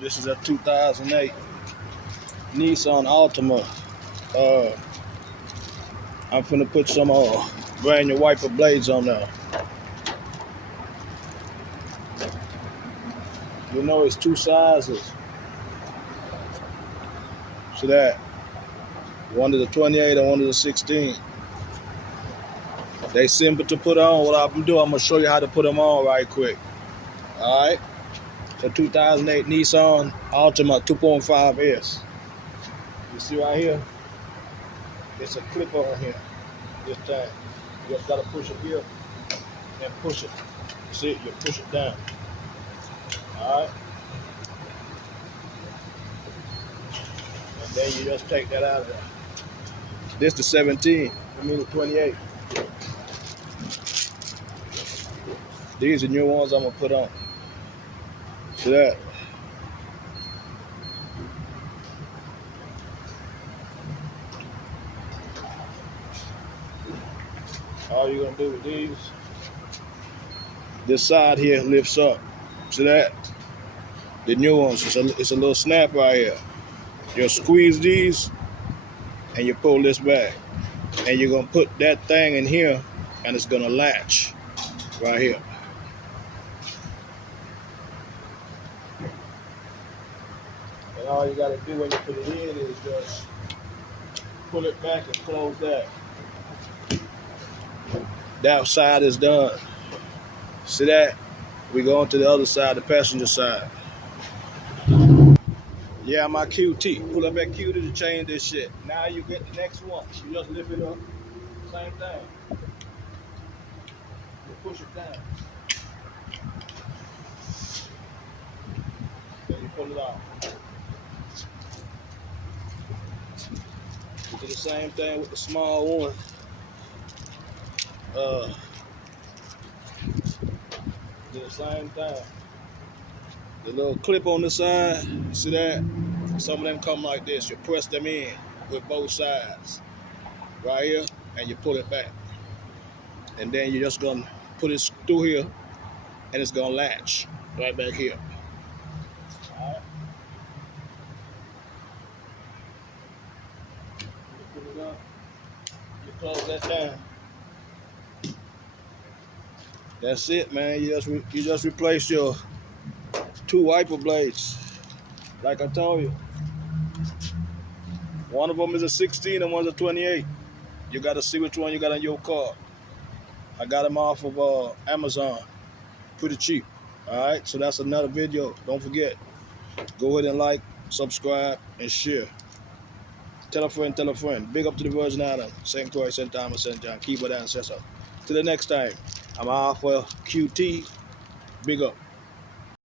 This is a 2008 Nissan Altima. I'm finna put some brand new wiper blades on there. You know it's two sizes. See that? One is a 28 and one is a 16. They simple to put on. What I'm gonna do, I'm gonna show you how to put them on right quick. All right. So 2008 Nissan Altima 2.5S. You see right here? It's a clip on here. This time, you just gotta push it here and push it. See it? You push it down. All right. And then you just take that out of there. This the 17. I mean the 28. These are new ones I'm gonna put on. See that? All you're gonna do with these, this side here lifts up. See that? The new ones, it's a little snap right here. You squeeze these and you pull this back. And you're gonna put that thing in here and it's gonna latch right here. And all you gotta do when you put it in is just pull it back and close that. That side is done. See that? We go on to the other side, the passenger side. Yeah, my QT. Pull up that QT to change this shit. Now you get the next one. You just lift it up. Same thing. You push it down. Then you pull it out. You do the same thing with the small one. Do the same thing. The little clip on the side, see that? Some of them come like this. You press them in with both sides. Right here, and you pull it back. And then you're just gonna put it through here, and it's gonna latch right back here. All right. You put it up. You close that down. That's it, man. You just replace your two wiper blades. Like I told you, one of them is a 16 and one's a 28. You gotta see which one you got on your car. I got them off of Amazon, pretty cheap. All right, so that's another video. Don't forget, go ahead and like, subscribe, and share. Tell a friend, tell a friend. Big up to the Virgin Islands. St. Croix, St. Thomas, St. John, Keyboard ancestor. Till the next time, I'm out for QT. Big up.